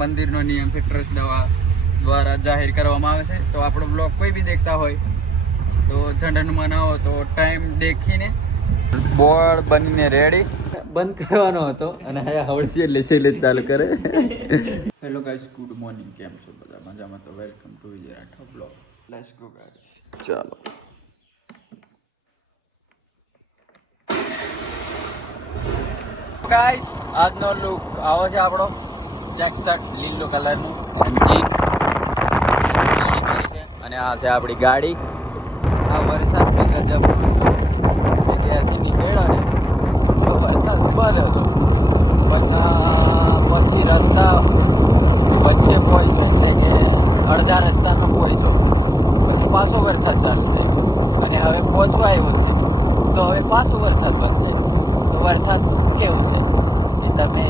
મંદિરનો નિયમ છે, ટ્રસ્ટ દ્વારા જાહેર કરવામાં આવે છે. તો આપણો બ્લોગ કોઈ બી દેખતા હોય તો ઝંડનમાં ના હો તો ટાઈમ દેખીને બોર્ડ બનીને રેડી બંધ કરવાનો હતો અને હવડસી એટલે સેલે ચાલુ કરે. Hello guys, good morning. કેમ છો બધા? મજામાં? તો welcome to Vijay Rathod blog. Let's go guys. ચાલો ગાઈસ, આજનો લુક આવો છે આપણો. ચેક શર્ટ લીલો કલરનું જીન્સ અને આ છે આપણી ગાડી. આ વરસાદ બી ગજબ છે. ત્યાંથી નીકળ્યો ને તો વરસાદ બંધ હતો, પણ પછી રસ્તા વચ્ચે પહોંચ્યો એટલે કે અડધા રસ્તામાં પહોંચ્યો પછી પાછો વરસાદ ચાલુ થઈ ગયો અને હવે પહોંચવા આવ્યો છે તો હવે પાછો વરસાદ બંધ થાય છે. તો વરસાદ કેવું છે એ તમે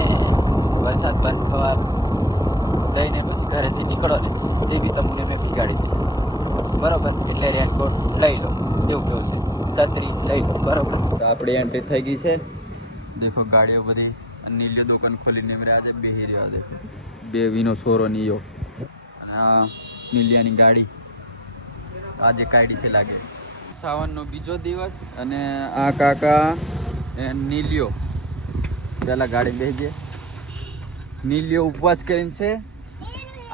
વરસાદ બંધ થવા દઈને પછી ઘરેથી નીકળો ને એ બી તમને મેં બિગાડી દઈશ, બરાબર? એટલે રેનકોટ લઈ લો, એવું કેવું છે. છત્રી લઈ લો, બરાબર? તો આપણી એન્ટ્રી થઈ ગઈ છે. દેખો ગાડીઓ બધી નીલિયો દુકાન ખોલીને રહ્યા છે, બેહી રહ્યા છે. બે વિનો સોરો નીયો અને આ નીલિયાની ગાડી આજે કાઢી છે લાગે. સાવનનો બીજો દિવસ અને આ કાકા નીલિયો પેલા ગાડી બેસી ગયા. નીલિયો ઉપવાસ કરીને છે.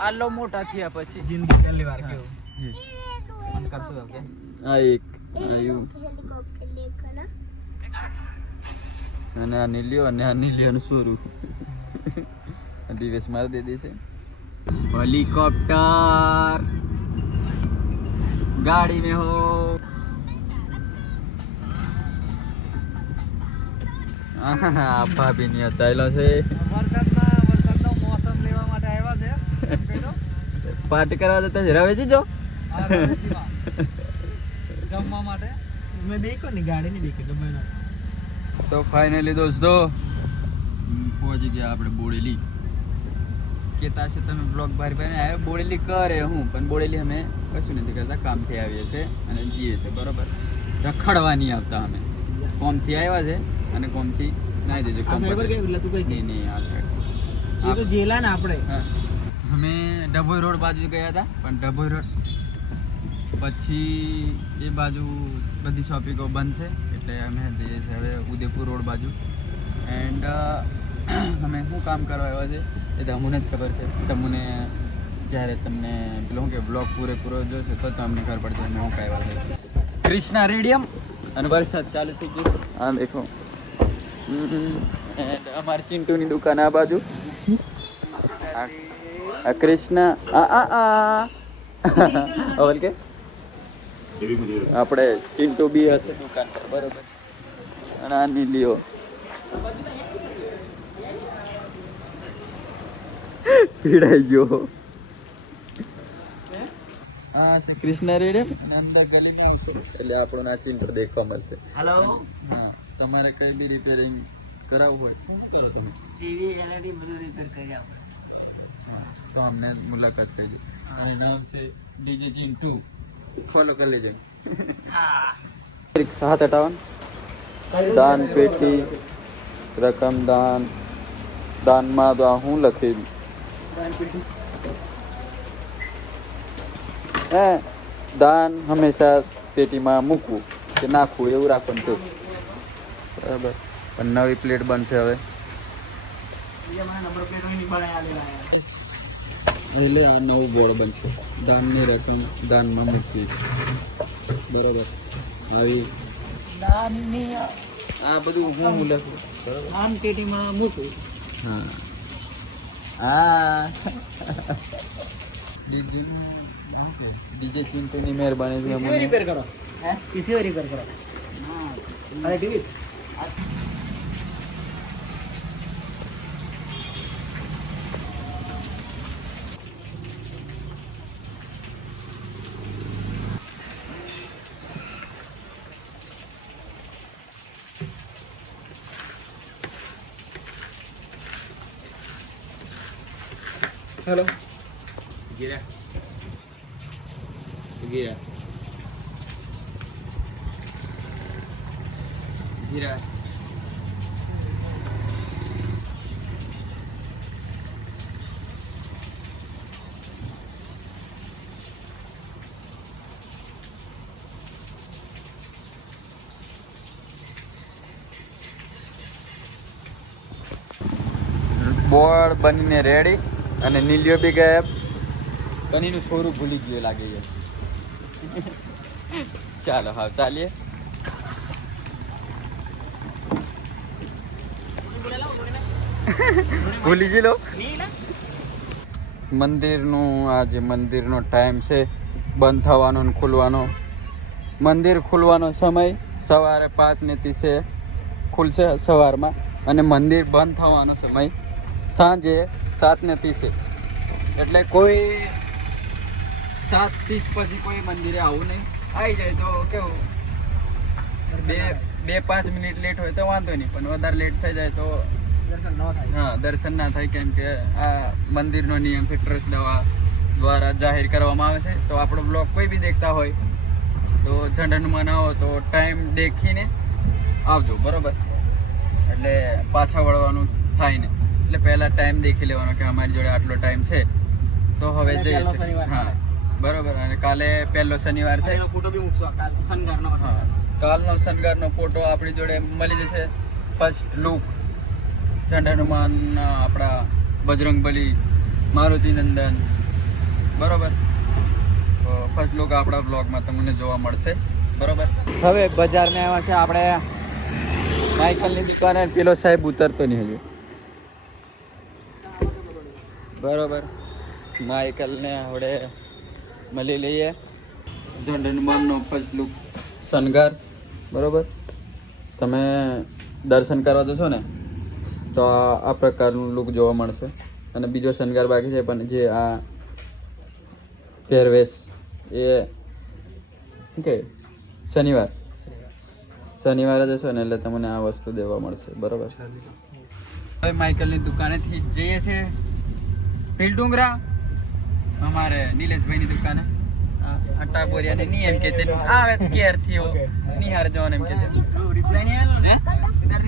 આલો મોટા થયા પછી જિંદગી પહેલી વાર કેવું મન કરશું ઓકે. આ એક આયુ અને આ નીલિયો અને આ નીલિયાનું સોરું દિવસ મારી દે છે. હેલિકોપ્ટર ગાડી में हो. ભાભી ની ચાલ્યો છે. વરસાદનો મોસમ લેવા માટે આવ્યા છે. પાર્ટી કરવા જતા જ રવેજી જો જમવા માટે મેં દેખો ને ગાડી નહીં દેખી તો મેં. તો ફાઇનલી દોસ્તો પહોંચી ગયા આપણે બોડેલી. કેતા છે તમે બ્લોગ બહાર બહાર આવ્યો બોડેલી કરે હું, પણ બોડેલી અમે કશું નથી કરતા, કામથી આવીએ છીએ અને જઈએ છીએ, બરોબર? રખડવા નહીં આવતા. અમે કોમથી આવ્યા છે અને કોમથી નાઈ દેજો. નહીં આ સાઈડ તો જેલા ને આપણે અમે ડભોઈ રોડ બાજુ ગયા હતા, પણ ડભોઈ રોડ પછી એ બાજુ બધી શોપિંગો બંધ છે એટલે અમે જઈએ છીએ હવે ઉદયપુર રોડ બાજુ. એન્ડ અમે શું કામ કરવા આવ્યા છે એ તો અમને જ ખબર છે. તમને જ્યારે તમને પેલું કે બ્લોગ પૂરેપૂરો જોશે તો તમને ખબર પડશે અમે શું આવ્યા છે. ક્રિષ્ના રેડિયમ અને વરસાદ ચાલુ થઈ ગયો. હા દેખો, એન્ડ અમારી ચિંટુની દુકાન આ બાજુ. આ કૃષ્ણ અવલ કે આપણે ચિંટુ બી હશે દુકાન પર, બરોબર? અને આ નીલિયો પીડાઈ ગયો. હા છે કૃષ્ણ રેડિયમ અને અંદર ગલીમાં હશે એટલે આપણું આ ચિંટુ દેખવા મળશે. હેલો. હા, તમારે કઈ બી રિપેરિંગ કરાવવું હોય કરો તમે. ટીવી એલઈડી બધું રિપેર કરી આપણે. તો અમને મુલાકાત કરજો. અને નામ છે ડીજે ચિંટુ, ફોલો કરી લેજો. 758 દાન પેટી રકમ દાન દાનમાં તો હું લખેલું હે દાન હંમેશા પેટીમાં મૂકવું કે નાખવું એવું રાખવાનું છે, બરાબર? પણ નવી પ્લેટ બનશે હવે એટલે આ નવું બોર્ડ બનશે. દાનની રકમ દાનમાં મૂકવી, બરોબર? આવી દાનની આ બધું હું લખું, બરોબર? દાન પેટીમાં મૂકવું. હા હા ડીજે ચિંટુની મહેરબાની પીસીઓ રિપેર કરો. હે પીસીઓ રિપેર કરો. અરે TV hello Gira Gira Gira board બનીને રેડી અને નીલિયો બી ગાયબ. કનીનું છોરું ભૂલી ગયું લાગે છે. ચાલો હા ચાલીએ. ભૂલી જ લો. મંદિરનું આજે મંદિરનો ટાઈમ છે બંધ થવાનો ને ખુલવાનો. મંદિર ખુલવાનો સમય સવારે 5:30 ખુલશે સવારમાં અને મંદિર બંધ થવાનો સમય સાંજે 7:30. એટલે કોઈ 7:30 પછી કોઈ મંદિરે આવું નહીં. આવી જાય તો કેવું 2-5 મિનિટ લેટ હોય તો વાંધો નહીં, પણ વધારે લેટ થઈ જાય તો દર્શન ના થાય. કેમ કે આ મંદિરનો નિયમ છે, ટ્રસ્ટ દ્વારા જાહેર કરવામાં આવે છે. તો આપણો બ્લોગ કોઈ બી દેખતા હોય તો ઝંડનમાં આવો તો ટાઈમ દેખીને આવજો, બરોબર? એટલે પાછા વળવાનું થાય ને, એટલે પહેલા ટાઈમ દેખી લેવાનો કે અમારી જોડે આટલો ટાઈમ છે તો હવે જઈએ. હા બરોબર. અને કાલે પહેલો શનિવાર છે. કાલનો શણગારનો ફોટો આપણી જોડે મળી જશે. ફર્સ્ટ લુક ઝંડ હનુમાન, આપણા બજરંગબલી, મારુતિ નંદન, બરોબર. તો ફર્સ્ટ લુક આપણા બ્લોગમાં તમને જોવા મળશે, બરોબર. હવે બજારને આવ્યા છે આપણે માઇકલની દુકાને. પેલો સાહેબ ઉતરતો નહીં હજુ, બરોબર. માઇકલને આપણે મળી લઈએ. ઝંડ હનુમાનનો ફર્સ્ટ લુક શણગાર, બરોબર. તમે દર્શન કરવા જશો ને તો આ પ્રકારનું લુક જોવા મળશે. અને બીજો શણગાર બાકી છે, પણ જે આ પહેરવેશ એ કે શનિવારે જશો ને એટલે તમને આ વસ્તુ દેવા મળશે, બરોબર. હવે માઇકલની દુકાનેથી જઈએ છીએ પીલડુંગરા, અમારે નીલેશભાઈની દુકાને. અટ્ટા બોરિયાને નહીં એમ કે આવે ક્યારથી નિહાર જવાનું એમ કે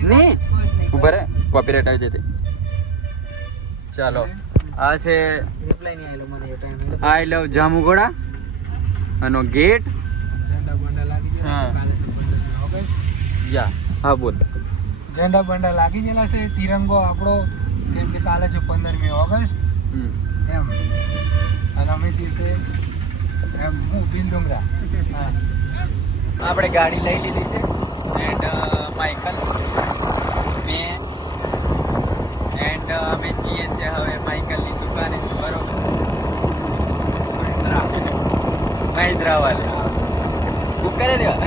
નહીં ઉપર કોપીરાઇટ આવી જતી. ચાલો આ છે આઈ લવ જામુગોડા આનો ગેટ. હા બોલ. ઝંડા બંડા લાગી ગયેલા છે. તિરંગો આપણો જેમ કે કાલે છે 15મી ઓગસ્ટ એમ. અને અમે જે છે એમ હું બિલડુંગરા. આપણે ગાડી લઈ લીધી છે એન્ડ માઇકલ મેં એન્ડ અમે જઈએ છીએ હવે માઇકલની દુકાને, બરોબર. મહિન્દ્રા વાલે બુક કરી દેવા.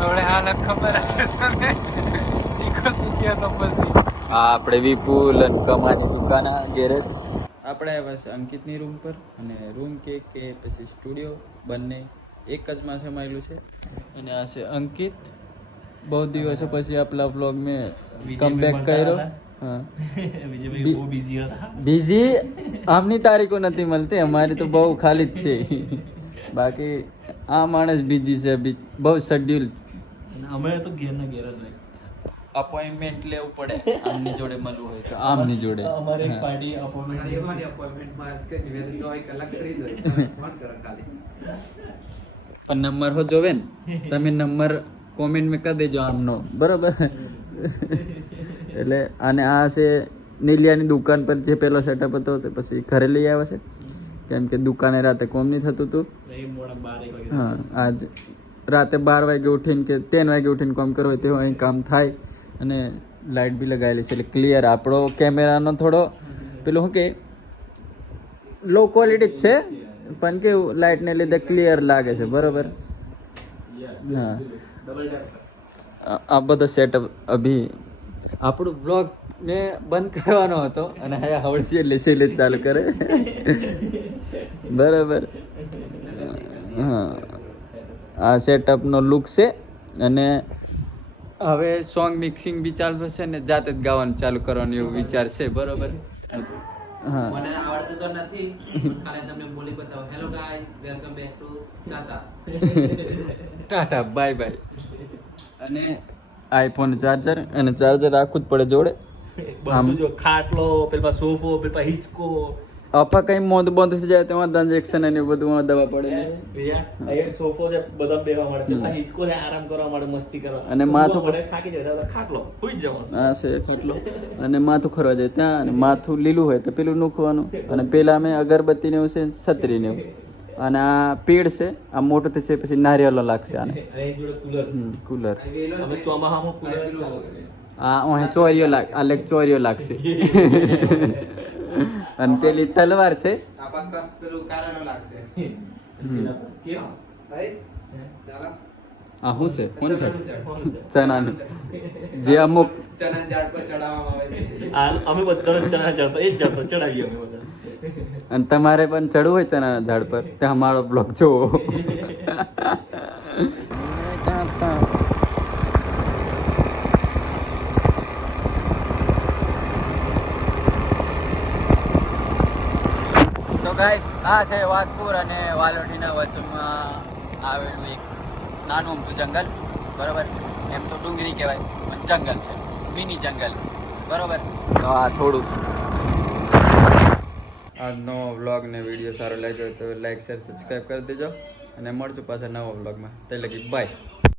હવે હાલત ખબર હશે તમને. તીખો સુખ્યા તો પછી આપણે વિપુલ અને કમાની દુકાન, ગેરેજ. આપણે બસ અંકિતની રૂમ પર, અને રૂમ કે પછી સ્ટુડિયો બંને એક જ માં સમાયેલું છે. અને આ છે અંકિત. બહુ દિવસો પછી આપલા બ્લોગ મેં કમબેક કર્યો. હા બિઝી આમની તારીખો નથી મળતી, અમારી તો બહુ ખાલી જ છે. બાકી આ માણસ બિઝી છે, બહુ શેડ્યુલ. અમે તો ઘેર ના ઘેર જ હોય. અપોઇન્ટમેન્ટ લેવું પડે આમની જોડે મળવું હોય તો આમની જોડે. અમારે એક પાર્ટી અપોઇન્ટમેન્ટ પણ નંબર હો જોવે ને, તમે નંબર કોમેન્ટ માં કરી દેજો આમનો, બરોબર. એટલે અને આ છે નીલિયાની દુકાન પર જે પેલો સેટઅપ હતો તે પછી ઘરે લઈ આવ્યા છે, કેમ કે દુકાને રાતે કોમ નહીં થતું હતું. હા આજ રાતે 12 વાગે ઉઠીને કે 3 વાગે ઉઠીને કામ કરવું હોય તેવું અહીં કામ થાય. અને લાઇટ બી લગાવેલી છે એટલે ક્લિયર. આપણો કેમેરાનો થોડો પેલું શું કે લો ક્વોલિટી જ છે, પણ કેવું લાઇટને લીધે ક્લિયર લાગે છે, બરોબર. હા આ બધો સેટઅપ અભી આપણું બ્લોગ મેં બંધ કરવાનો હતો અને હવડસી એટલે ચાલુ કરે, બરાબર. હા આ સેટઅપનો લુક છે. અને હવે સોંગ મિક્સિંગ બી ચાલુ થશે ને જાતે જ ગાવાનું ચાલુ કરવાનું એવું વિચાર છે, બરોબર. હા મને આવડતું તો નથી, ખાલી તમને બોલી બતાવો. Hello guys, welcome back to Tata bye bye. અને આઈફોન ચાર્જર, અને ચાર્જર રાખવું જ પડે જોડે. બધું જો ખાટલો, પેલા સોફો, પેલા હિંચકો, અપા કઈ મોંધ બંધ થઈ જાય તેમાં ટ્રાન્ઝેક્શન અને બધું દવા પડે ભૈયા એ સોફો છે બધા બેહવા માટે પેલા હિંચકો છે આરામ કરવા માટે મસ્તી કરવા અને માથું પડે થાકી જાય તો ખાટલો સુઈ જવાનું હા છે ખાટલો અને માથું ખરવા જાય ત્યાં અને માથું લીલું હોય તો પેલું નૂખવાનું અને પેલા અમે અગરબત્તી ને એવું છે છત્રી ને એવું અને આ પેડ છે આ મોટું થશે પછી નારિયેળ લાગશે આને અને એ જોડે કુલર કુલર અમે ચોમાહામાં કુલર આ ઓહે ચોરીઓ લાગ આ લેક ચોરીઓ લાગશે અને પેલી તલવાર છે પેલું કારાનો લાગશે ભાઈ ચાલો આ શું છે કોણ છે ચનાનું જે અમુક ચના ઝાડ પર ચડાવવામાં આવે છે અમે બધા ચણા ચડતા એ જ ઝાડ પર ચડાવીએ અમે બધા અને તમારે પણ ચડવું હોય ચણાના ઝાડ પર ત્યાં અમારો બ્લોગ જોવો તો ગાઈસ આ છે વાઘપુર અને વાલોટીના વચમાં આવેલું એક નાનું અમથું જંગલ બરોબર એમ તો ડુંગરી કહેવાય પણ જંગલ છે મિની જંગલ બરોબર તો આ થોડું આજનો વ્લોગ ને વિડીયો સારો લાગ્યો તો લાઈક શેર સબસ્ક્રાઈબ કરી દેજો અને મળશું પાછા નવા વ્લોગમાં તે લગી બાય.